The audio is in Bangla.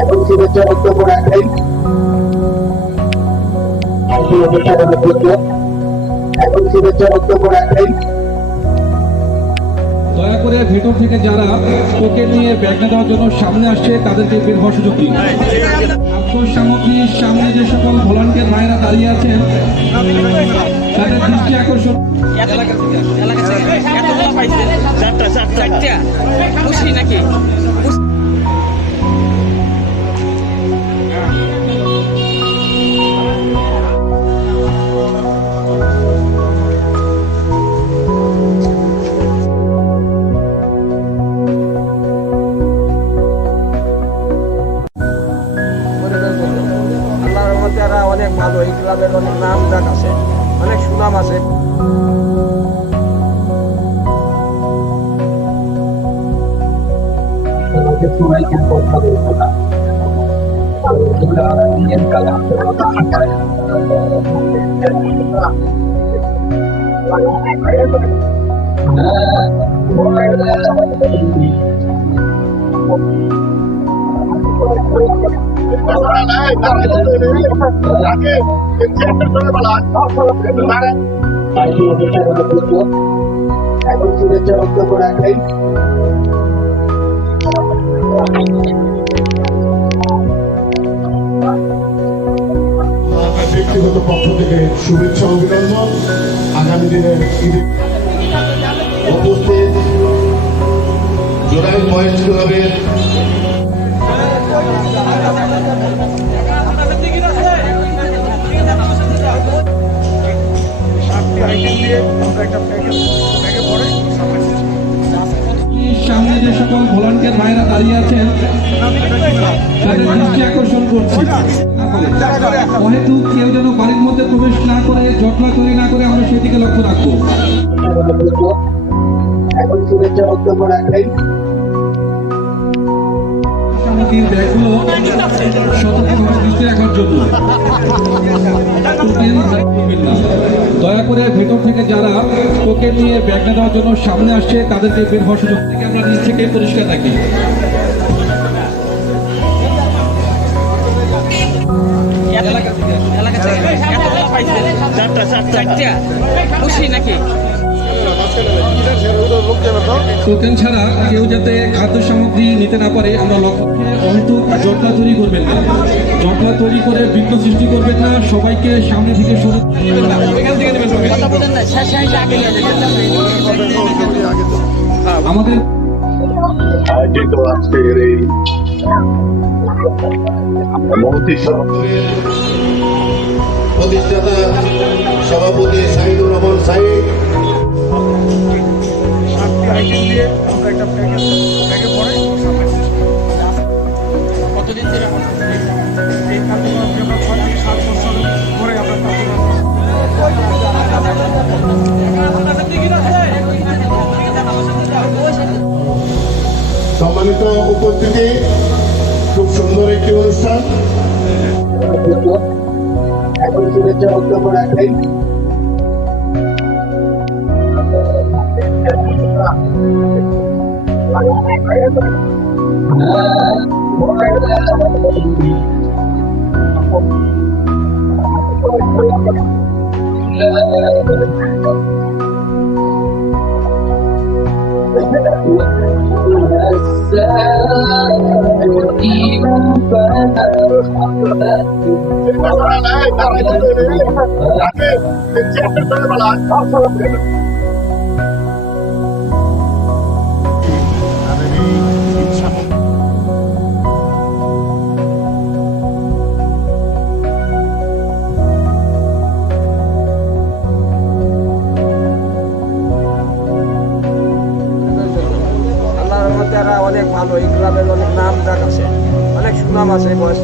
এখন শুভেচ্ছা বক্তব্য রাখবেন। এখন শুভেচ্ছা বক্তব্য রাখবেন। দয়া করে ভেতর থেকে যারা টোকেন নিয়ে ব্যাগ দেওয়ার জন্য সামনে আসছে তাদেরকে বের হওয়ার সুযোগ দিন। খাদ্য সামগ্রীর সামনে যে সকল ভলান্টিয়ার ভাইরা দাঁড়িয়ে আছেন তাদের দৃষ্টি আকর্ষণ। খুশি নাকি? আল্লাহর রহমতে এরা অনেক ভালো, এই ক্লাবের অনেক নাম ডাক আছে, অনেক সুনাম আছে। সবাইকে কথা বলবো না। এখন শুভেচ্ছা বক্তব্য রাখবেন। ব্যক্তিগত পক্ষ থেকে শুভেচ্ছা অভিনন্দন। আগামী দিনের ঈদের উপস্থিত জোড়াই বয়েজ ক্লাবের সামনে যে সকল ভলান্টিয়ার ভাইরা দাঁড়িয়ে আছেন তাদের দৃষ্টি আকর্ষণ করছি। হয়তো কেউ যেন বাড়ির মধ্যে প্রবেশ না করে, জটলা তৈরি না করে, আমরা সেদিকে লক্ষ্য রাখবো। এখন শুভেচ্ছা বক্তব্য রাখবেন। সামগ্রীর ব্যাগগুলো সতর্কভাবে দৃষ্টি রাখার জন্য টোকেন করবেন না। দয়া করে ভেতর থেকে যারা টোকেন নিয়ে ব্যাগ দেওয়ার জন্য সামনে আসছে তাদেরকে বের হওয়ার সুযোগ থেকে আমরা নিচ থেকে পরিষ্কার থাকি। খুশি নাকি? টোকেন ছাড়া কেউ যাতে খাদ্য সামগ্রী নিতে না পারে আমরা লক্ষ্য করে অহেতুক জটলা তৈরি করবেন না। জটলা তৈরি করে বিঘ্ন সৃষ্টি করবেন না। সবাইকে সামনে থেকে সরে আমাদের আয়োজিত আজকের এই মহতী সমাবেশের প্রতিষ্ঠাতা সভাপতি সাইদুর রহমান সাইদ কতদিন ধরে সম্মানিত উপস্থিতি, খুব সুন্দর একটি অনুষ্ঠান। এখন শুভেচ্ছা বক্তব্য রাখবেন। আল্লাহর রহমতে এরা অনেক ভালো, এই ক্লাবের অনেক নাম ডাক আছে, অনেক সুনাম আছে, বয়স